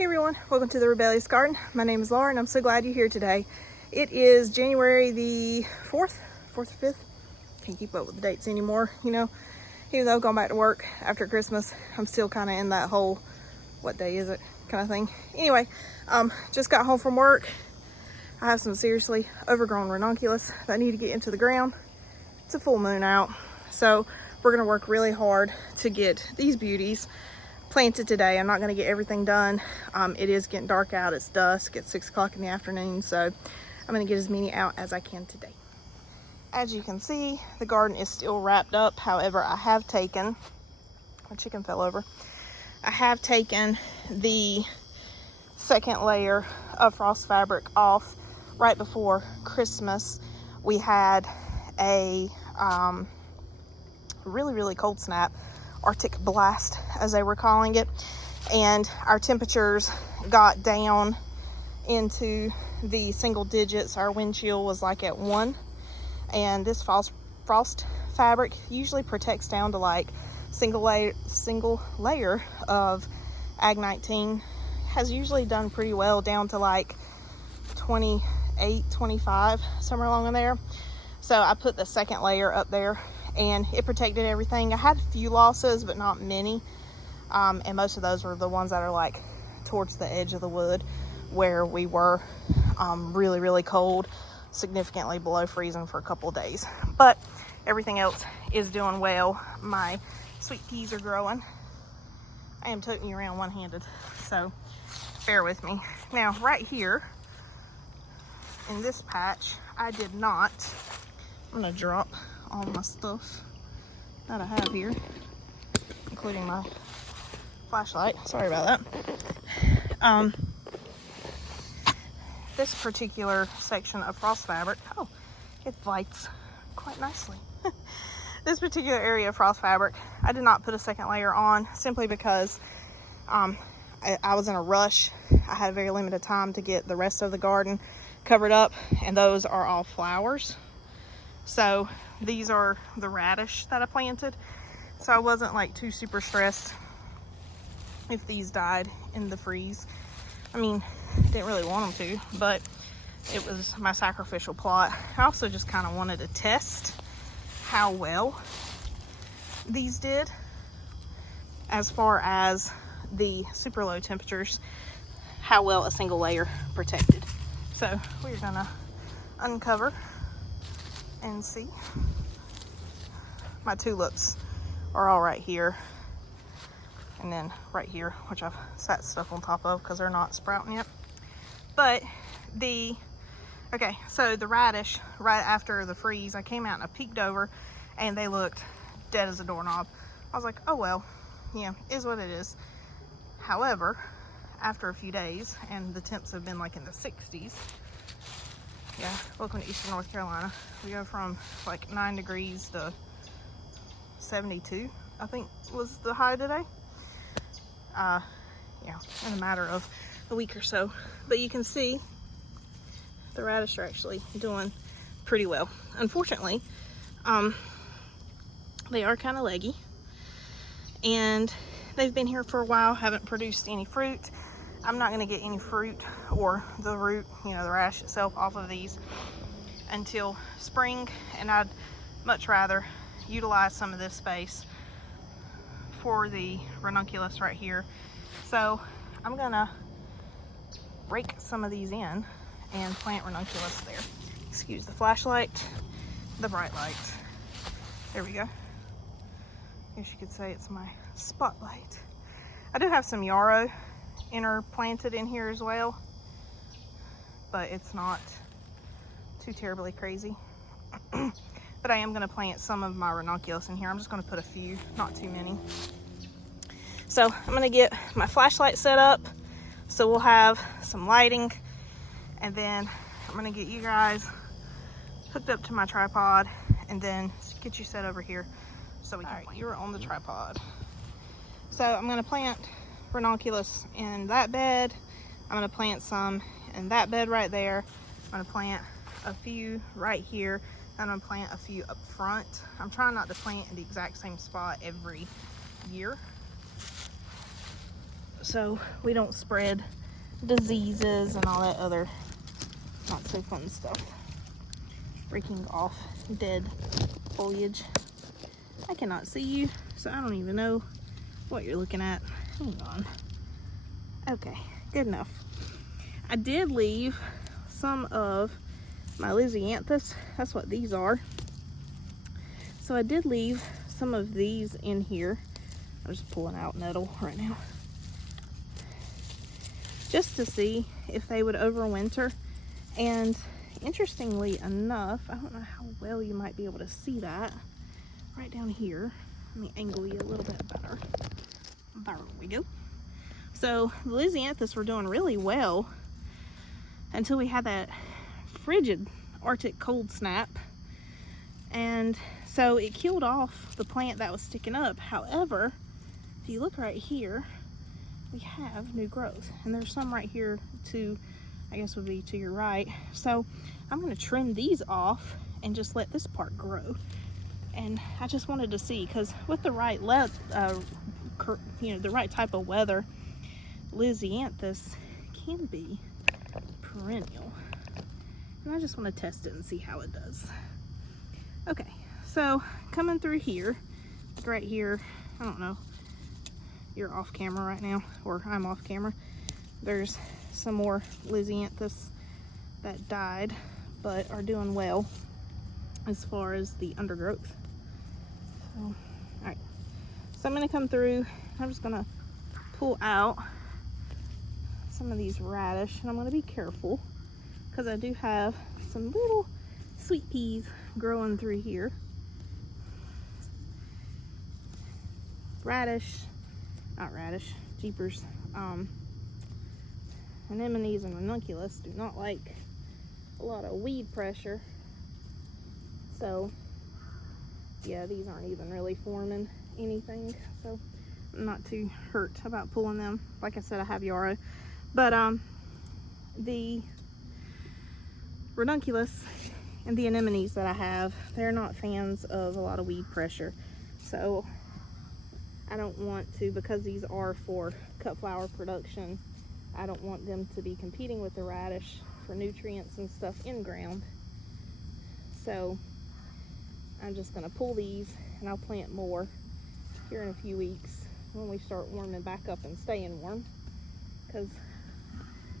Hey everyone, welcome to the Rebellious Garden. My name is Laura and I'm so glad you're here today. It is January the 4th or 5th. Can't keep up with the dates anymore, you know. Even though I've gone back to work after Christmas, I'm still kind of in that whole, what day is it kind of thing. Anyway, just got home from work. I have some seriously overgrown Redonculus that I need to get into the ground. It's a full moon out, so we're gonna work really hard to get these beauties planted today. I'm not going to get everything done. It is getting dark out. It's dusk. It's 6 o'clock in the afternoon, so I'm going to get as many out as I can today. As you can see, the garden is still wrapped up. However, I have taken, my chicken fell over. I have taken the second layer of frost fabric off right before Christmas. We had a really cold snap, Arctic blast as they were calling it, and our temperatures got down into the single digits. Our wind chill was like at 1, and this frost fabric usually protects down to like single layer of Ag 19 has usually done pretty well down to like 28, 25, somewhere along in there. So I put the second layer up there and it protected everything. I had a few losses, but not many. And most of those were the ones that are like towards the edge of the wood where we were really cold, significantly below freezing for a couple of days. But everything else is doing well. My sweet peas are growing. I am toting you around one-handed, so bear with me. Now, right here in this patch, I did not, I'm gonna drop all my stuff that I have here, including my flashlight. Sorry about that. This particular section of frost fabric, oh, it lights quite nicely. This particular area of frost fabric, I did not put a second layer on simply because I was in a rush. I had very limited time to get the rest of the garden covered up, and those are all flowers. So these are the radish that I planted. So I wasn't like too super stressed if these died in the freeze. I mean, didn't really want them to, but it was my sacrificial plot. I also just kind of wanted to test how well these did as far as the super low temperatures, how well a single layer protected. So we're gonna uncover and see. My tulips are all right here, and then right here, which I've sat stuff on top of because they're not sprouting yet. But okay, so the radish, right after the freeze, I came out and I peeked over and they looked dead as a doorknob. I was like, oh well, yeah, is what it is. However, after a few days, and the temps have been like in the 60s, yeah, welcome to Eastern North Carolina. We go from like 9 degrees to 72, I think was the high today. Yeah, in a matter of a week or so. But you can see the radish are actually doing pretty well. Unfortunately, they are kind of leggy, and they've been here for a while, haven't produced any fruit. I'm not going to get any fruit or the root, you know, the radish itself off of these until spring, and I'd much rather utilize some of this space for the Ranunculus right here. So I'm going to rake some of these in and plant Ranunculus there. Excuse the flashlight, the bright light. There we go. I guess you could say it's my spotlight. I do have some yarrow interplanted in here as well, but it's not too terribly crazy. But I am going to plant some of my Redonculus in here. I'm just going to put a few, not too many. So I'm going to get my flashlight set up so we'll have some lighting, and then I'm going to get you guys hooked up to my tripod and then get you set over here so we can plant. You're on the tripod. So I'm going to plant Redonculus in that bed. I'm going to plant some in that bed right there. I'm going to plant a few right here. I'm going to plant a few up front. I'm trying not to plant in the exact same spot every year. so we don't spread diseases and all that other not so fun stuff. Breaking off dead foliage. I cannot see you, so I don't even know what you're looking at. Hang on. Okay, good enough. I did leave some of my Lisianthus. That's what these are. So I did leave some of these in here. I'm just pulling out nettle right now, just to see if they would overwinter. And interestingly enough, I don't know how well you might be able to see that right down here. Let me angle you a little bit better. There we go. So the Lisianthus were doing really well until we had that frigid Arctic cold snap, and so it killed off the plant that was sticking up. However, if you look right here, we have new growth, and there's some right here to, I guess would be to your right. So I'm going to trim these off and just let this part grow. And I just wanted to see, because with the right the right type of weather, Lisianthus can be perennial, and I just want to test it and see how it does. Okay, so coming through here, like right here, I don't know, you're off camera right now, or I'm off camera, there's some more Lisianthus that died but are doing well as far as the undergrowth. So, all right, so I'm going to come through. I'm just going to pull out some of these radish, and I'm going to be careful because I do have some little sweet peas growing through here. Jeepers. Anemones and Ranunculus do not like a lot of weed pressure. So yeah, these aren't even really forming anything, so I'm not too hurt about pulling them. Like I said, I have yarrow, but the Redonculus and the anemones that I have, they're not fans of a lot of weed pressure. So I don't want to, because these are for cut flower production, I don't want them to be competing with the radish for nutrients and stuff in ground. So I'm just going to pull these, and I'll plant more here in a few weeks when we start warming back up and staying warm, because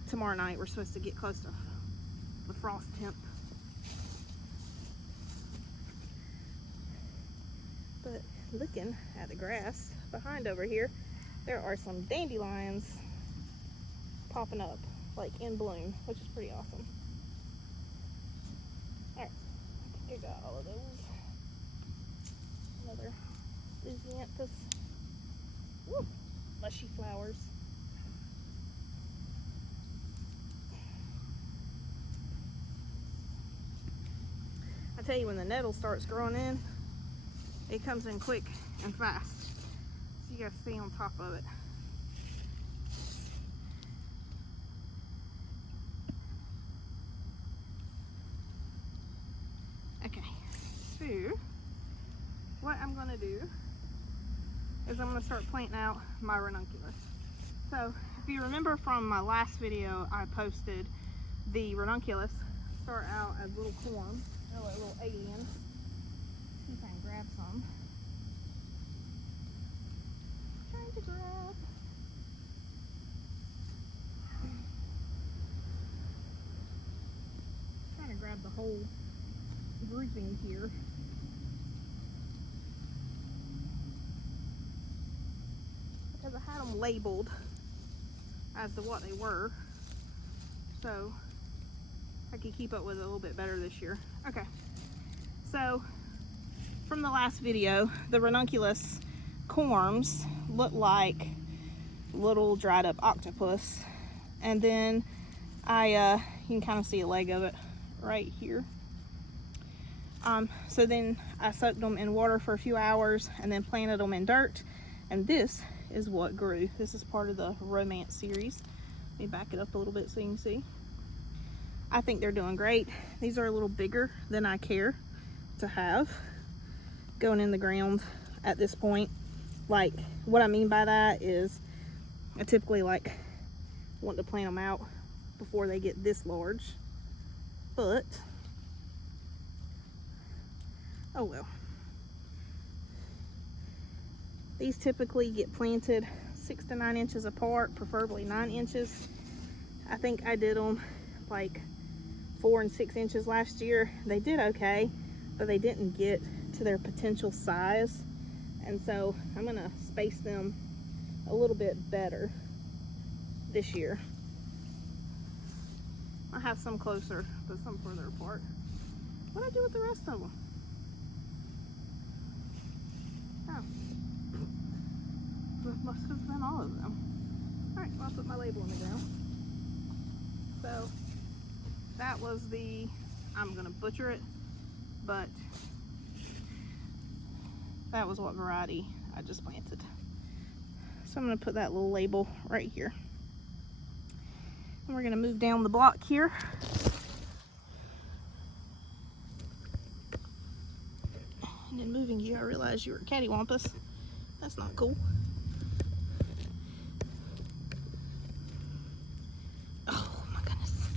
tomorrow night we're supposed to get close to the frost temp. But looking at the grass behind over here, there are some dandelions popping up, like in bloom, which is pretty awesome. Alright, I think I got all of those. Another Lisianthus. Woo, mushy flowers. I tell you, when the nettle starts growing in, it comes in quick and fast. So you gotta stay on top of it. Okay, so what I'm gonna do is I'm gonna start planting out my Ranunculus. So if you remember from my last video, I posted the Redonculus start out as little corms. They're like little aliens. See if I can grab some. Trying to grab. Trying to grab the whole grouping here. Because I had them labeled as to what they were, so I could keep up with it a little bit better this year. Okay, so from the last video, the Ranunculus corms look like little dried up octopus, and then you can kind of see a leg of it right here. So then I soaked them in water for a few hours and then planted them in dirt, and this is what grew. This is part of the Romance series. Let me back it up a little bit so you can see. I think they're doing great. These are a little bigger than I care to have going in the ground at this point. Like, what I mean by that is I typically like want to plant them out before they get this large, but oh well. These typically get planted 6 to 9 inches apart, preferably 9 inches. I think I did them like 4 and 6 inches last year. They did okay, but they didn't get to their potential size. And so I'm gonna space them a little bit better this year. I have some closer, but some further apart. What do I do with the rest of them? Oh. It must have been all of them. Alright, well, I'll put my label in the ground. So, that was the, I'm going to butcher it, but that was what variety I just planted. So I'm going to put that little label right here. And we're going to move down the block here. And in moving you, I realized you were cattywampus. That's not cool. Oh my goodness.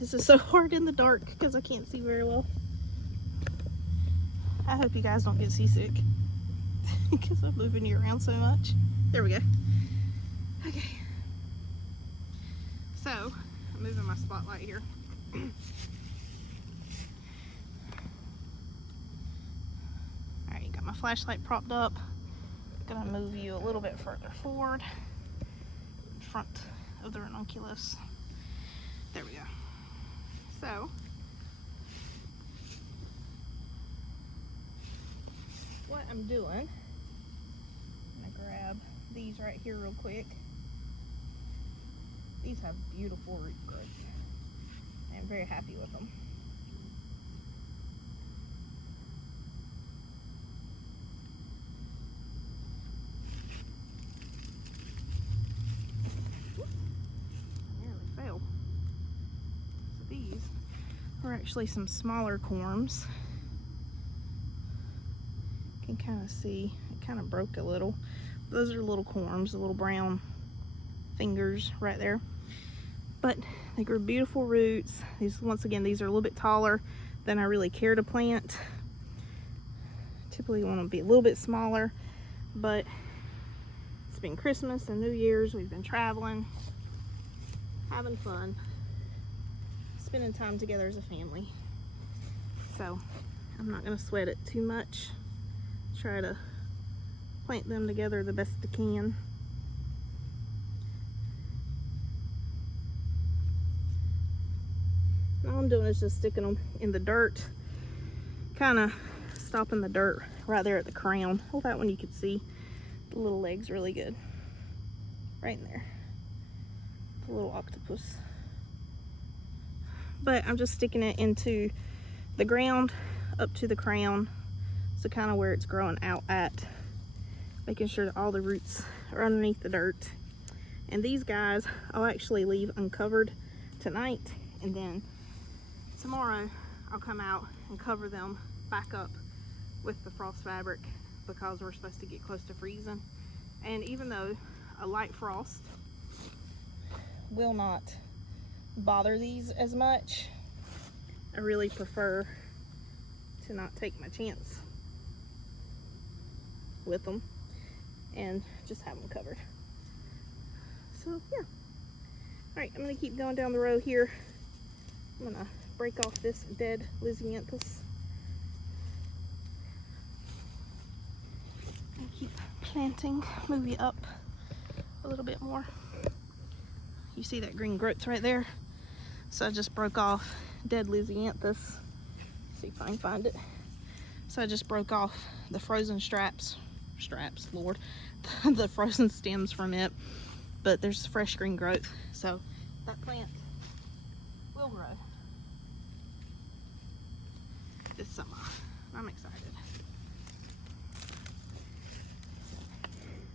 This is so hard in the dark because I can't see very well. I hope you guys don't get seasick because I'm moving you around so much. There we go. Okay. So, I'm moving my spotlight here. Alright, got my flashlight propped up. Gonna move you a little bit further forward in front of the Ranunculus. There we go. So, what I'm doing, I'm gonna grab these right here real quick. These have beautiful root growth. I'm very happy with them. Nearly fell. So these are actually some smaller corms. You can kind of see, it kind of broke a little. Those are little corms, the little brown fingers right there. But they grew beautiful roots. These, once again, these are a little bit taller than I really care to plant. Typically you want to be a little bit smaller, but it's been Christmas and New Year's. We've been traveling, having fun, spending time together as a family. So I'm not going to sweat it too much. Try to plant them together the best I can. All I'm doing is just sticking them in the dirt, kind of stopping the dirt right there at the crown. Oh, that one you could see the little legs really good. Right in there. The little octopus. But I'm just sticking it into the ground up to the crown. So kind of where it's growing out at. Making sure that all the roots are underneath the dirt. And these guys I'll actually leave uncovered tonight, and then tomorrow I'll come out and cover them back up with the frost fabric because we're supposed to get close to freezing. And even though a light frost will not bother these as much, I really prefer to not take my chance with them and just have them covered. So yeah. Alright, I'm going to keep going down the row here. I'm going to break off this dead Lysianthus. And keep planting, move you up a little bit more. You see that green growth right there? So I just broke off dead Lysianthus. See if I can find it. So I just broke off the frozen straps, Lord, the frozen stems from it. But there's fresh green growth, so that plant will grow this summer. I'm excited.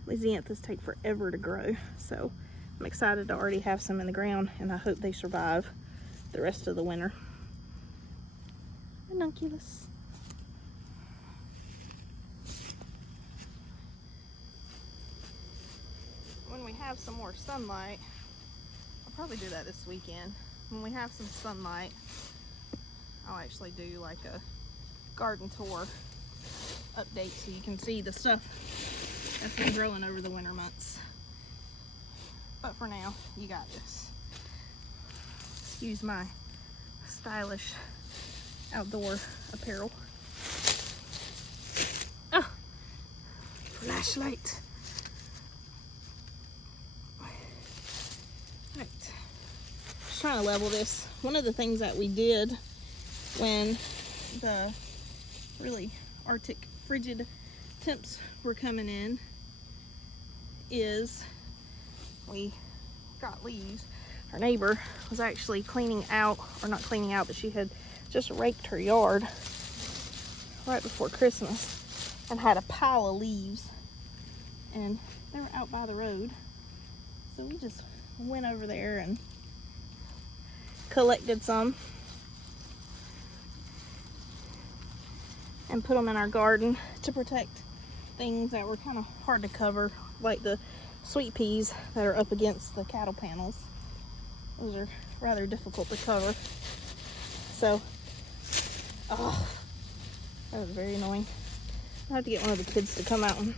Lysianthus take forever to grow, so I'm excited to already have some in the ground, and I hope they survive the rest of the winter. Redonculus. have some more sunlight, I'll probably do that this weekend. When we have some sunlight, I'll actually do like a garden tour update so you can see the stuff that's been growing over the winter months. But for now, you got this. Excuse my stylish outdoor apparel. Oh, flashlight. Right. Just trying to level this. One of the things that we did when the really Arctic frigid temps were coming in is we got leaves. Our neighbor was actually cleaning out, or not cleaning out, but she had just raked her yard right before Christmas and had a pile of leaves, and they were out by the road. So we just went over there and collected some and put them in our garden to protect things that were kind of hard to cover, like the sweet peas that are up against the cattle panels. Those are rather difficult to cover. So, oh, that was very annoying. I have to get one of the kids to come out and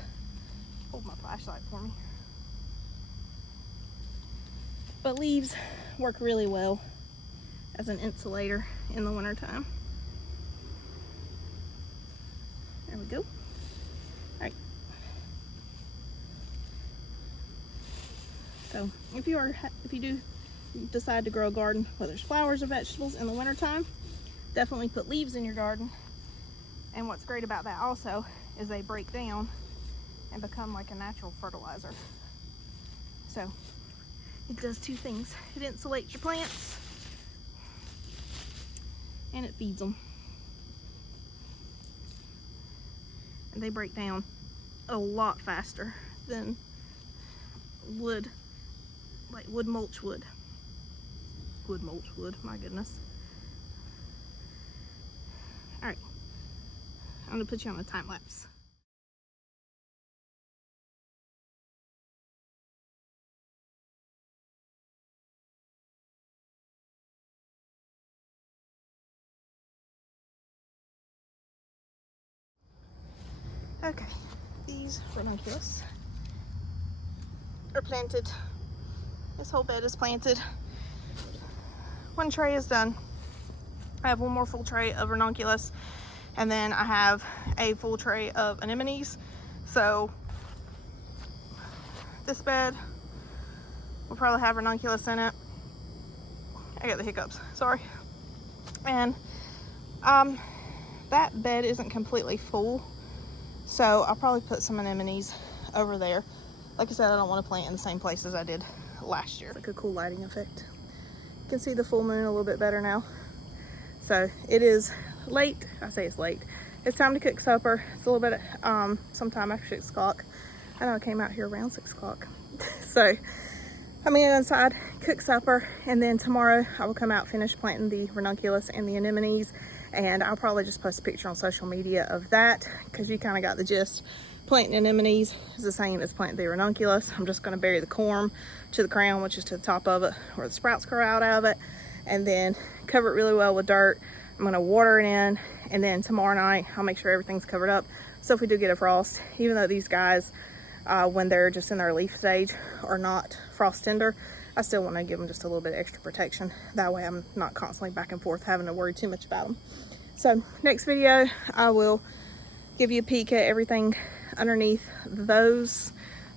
hold my flashlight for me. But leaves work really well as an insulator in the wintertime. There we go. All right. So if you do decide to grow a garden, whether it's flowers or vegetables in the wintertime, definitely put leaves in your garden. And what's great about that also is they break down and become like a natural fertilizer. So it does two things. It insulates your plants and it feeds them. And they break down a lot faster than wood, like wood mulch would. Wood mulch wood, my goodness. All right, I'm gonna put you on a time lapse. Okay, these Redonculus are planted. This whole bed is planted. One tray is done. I have one more full tray of Ranunculus, and then I have a full tray of anemones. So this bed will probably have Ranunculus in it. I got the hiccups, sorry. And that bed isn't completely full, so I'll probably put some anemones over there. Like I said, I don't want to plant in the same place as I did last year. It's like a cool lighting effect. You can see the full moon a little bit better now. So it is late. I say it's late. It's time to cook supper. It's a little bit sometime after 6 o'clock. I know I came out here around 6 o'clock. So I'm gonna go inside, cook supper, and then tomorrow I will come out, finish planting the Redonculus and the anemones, and I'll probably just post a picture on social media of that because you kind of got the gist. Planting anemones is the same as planting the Redonculus. I'm just going to bury the corm to the crown, which is to the top of it, where the sprouts grow out of it, and then cover it really well with dirt. I'm going to water it in, and then tomorrow night I'll make sure everything's covered up. So if we do get a frost, even though these guys, when they're just in their leaf stage, are not frost tender, I still want to give them just a little bit of extra protection. That way I'm not constantly back and forth having to worry too much about them. So next video, I will give you a peek at everything underneath those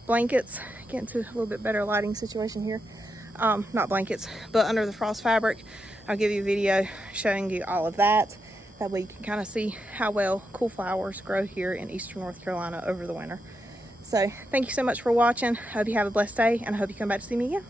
blankets. Get into a little bit better lighting situation here. Not blankets, but under the frost fabric. I'll give you a video showing you all of that. That way you can kind of see how well cool flowers grow here in eastern North Carolina over the winter. So thank you so much for watching. I hope you have a blessed day, and I hope you come back to see me again.